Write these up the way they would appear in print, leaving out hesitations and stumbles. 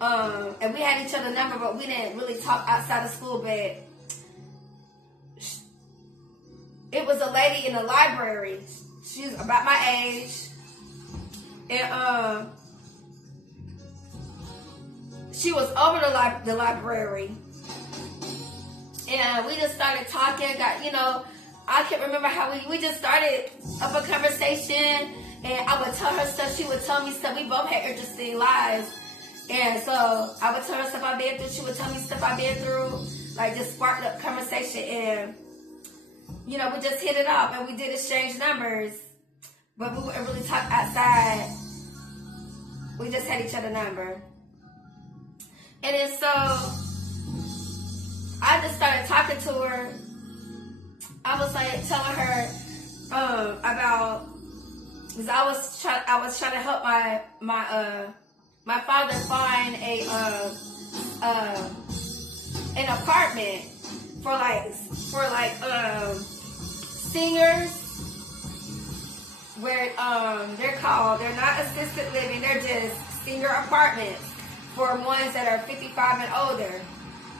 And we had each other's number, but we didn't really talk outside of school. But it was a lady in the library. She's about my age, and she was over the library, and we just started talking. I can't remember how we just started up a conversation, and I would tell her stuff, she would tell me stuff. We both had interesting lives, and so I would tell her stuff I've been through, she would tell me stuff I've been through, like just sparked up conversation, and we just hit it off, and we did exchange numbers, but we wouldn't really talk outside. We just had each other's number. And then so I just started talking to her. I was like telling her about, because I was trying to help my father find an apartment for seniors, where they're not assisted living, they're just senior apartments for ones that are 55 and older.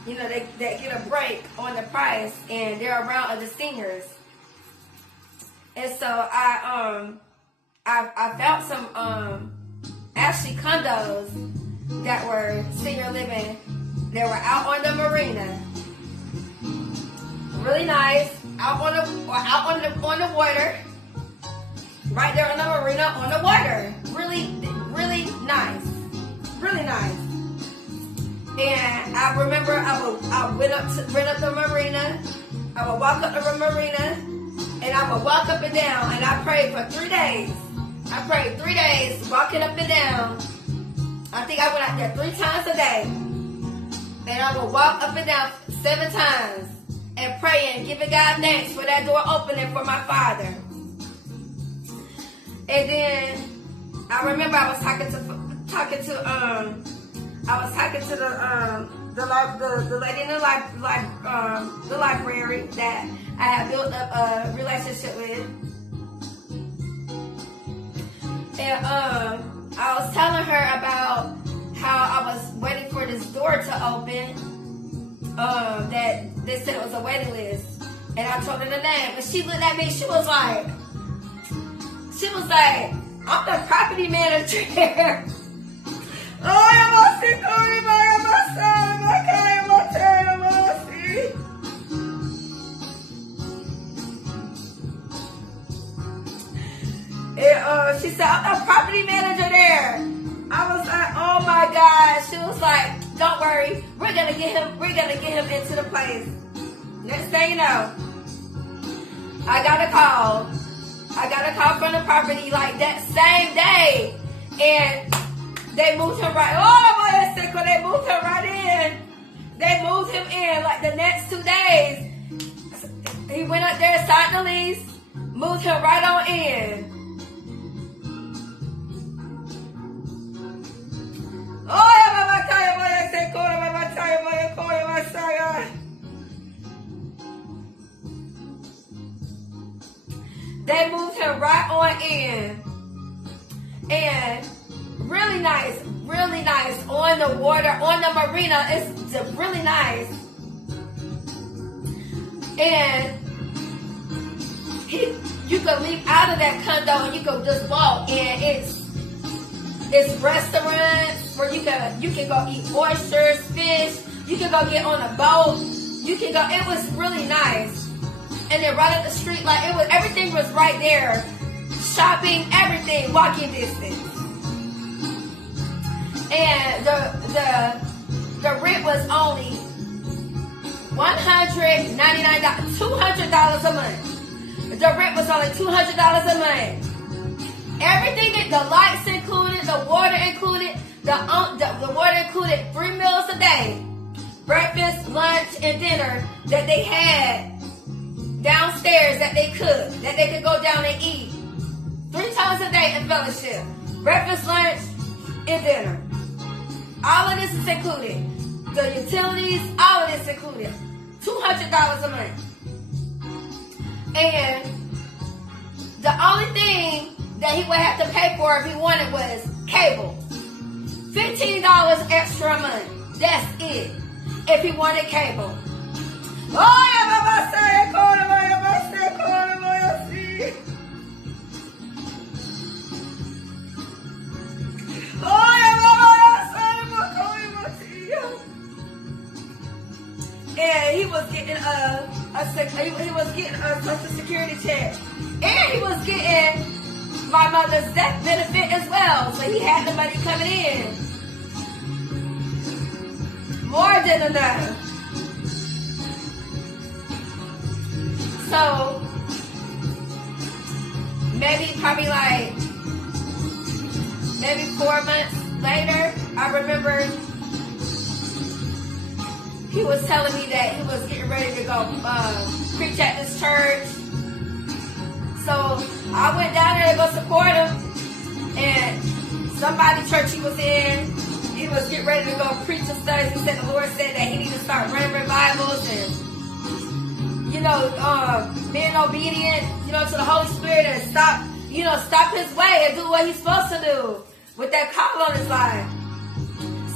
They get a break on the price, and they're around other seniors. And so I found some actually condos that were senior living. They were out on the marina, really nice, out on the water, right there on the marina on the water. Really, really nice, really nice. And I remember I went up the marina. I would walk up the marina, and I would walk up and down, and I prayed for 3 days. I prayed 3 days, walking up and down. I think I went out there 3 times a day, and I would walk up and down 7 times and praying, giving God thanks for that door opening for my father. And then I remember I was talking to the lady in the library that I had built up a relationship with, and I was telling her about how I was waiting for this door to open, that they said it was a waiting list, and I told her the name, and she looked at me. She was like, I'm the property manager here. And she said, I'm the property manager there. I was like, oh my God. She was like, don't worry, we're gonna get him into the place. Next thing you know, I got a call from the property like that same day, and they moved him right. They moved him right in. They moved him in like the next 2 days. He went up there, signed the lease, moved him right on in. They moved him right on in. And really nice on the water, on the marina. It's really nice. And you can leave out of that condo and you can just walk, and it's restaurants where you can go eat oysters, fish. You can go get on a boat. You can go. It was really nice. And then right up the street, everything was right there. Shopping, everything, walking distance. And the rent was only $199, $200 a month. The rent was only $200 a month. Everything, the lights included, the water included, the water included 3 meals a day, breakfast, lunch, and dinner that they had downstairs that they could go down and eat 3 times a day in fellowship, breakfast, lunch, and dinner. All of this is included. The utilities, all of this included. $200 a month. And the only thing that he would have to pay for if he wanted was cable. $15 $10 extra a month. That's it. If he wanted cable. Oh, and he was getting a Social Security check, and he was getting my mother's death benefit as well. So he had the money coming in, more than enough. So maybe 4 months later, I remember he was telling me that he was getting ready to go preach at this church. So I went down there to go support him, and somebody church he was in, he was getting ready to go preach and stuff. He said the Lord said that he needed to start running revivals and, being obedient, to the Holy Spirit and stop his way and do what he's supposed to do with that call on his life.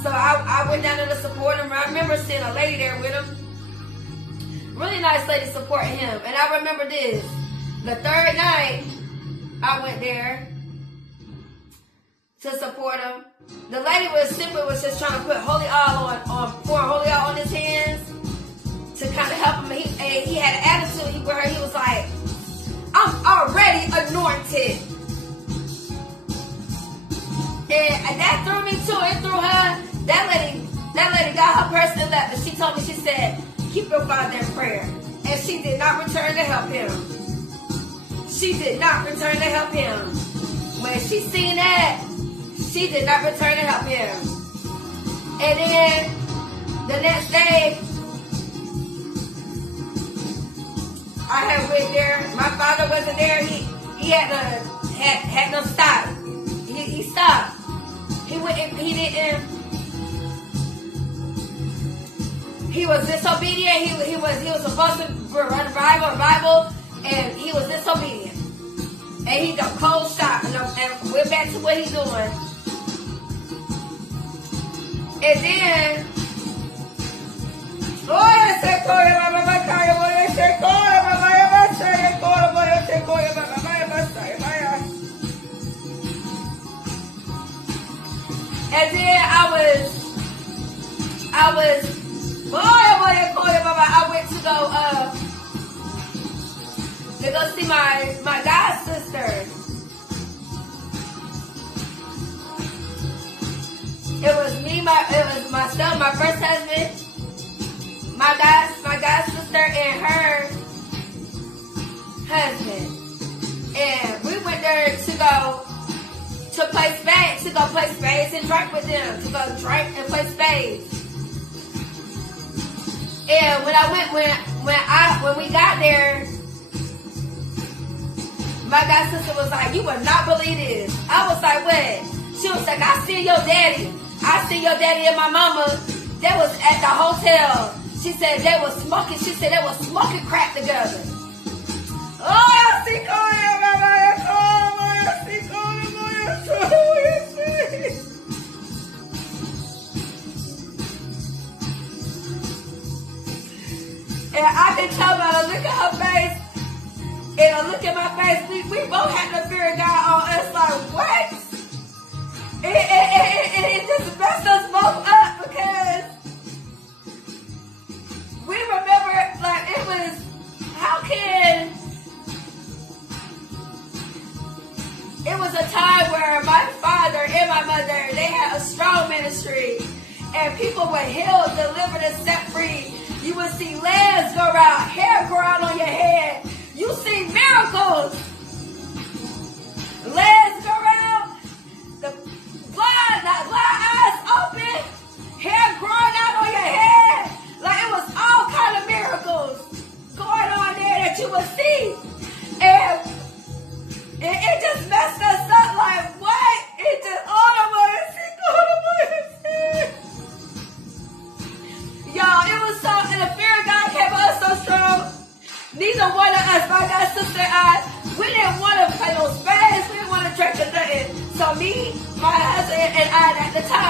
So I went down there to support him. I remember seeing a lady there with him. Really nice lady supporting him. And I remember this. The third night I went there to support him. The lady was just trying to put holy oil pour holy oil on his hands to kind of help him. He had an attitude where he was like, I'm already anointed. And that threw me too. It threw her. That lady got her purse and left. And she told me, she said, keep your father in prayer. And she did not return to help him. She did not return to help him. When she seen that, she did not return to help him. And then the next day, I had went there. My father wasn't there. He had no stop. He stopped. He was disobedient. He was supposed to run a revival, and he was disobedient. And he done cold shot and went back to what he's doing. And then, I went to go see my god sister. It was myself, my first husband, my god sister, and her husband. And we went there to play spades and drink with them, to go drink and play spades. And when we got there, my god sister was like, you would not believe this. I was like, what? She was like, I seen your daddy and my mama. They was at the hotel. She said they was smoking. She said they was smoking crack together. And I can tell by the look at her face and a look at my face, we both had the fear of God on us. Like, what? It just messed us both up because we remember, like, it was, it was a time where my father and my mother, they had a strong ministry, and people were healed, delivered, and set free. You would see legs go out, hair grow out on your head. You see miracles. Legs go out, the blind eyes open, hair growing out on your head. Like, it was all kind of miracles going on there that you would see. And it just messed us up. Like, what? It just, y'all, it was so, and the fear of God came on us so strong. Neither one of us, my god sister and I, we didn't want to play those spades. We didn't want to drink or nothing. So me, my husband, and I at the time,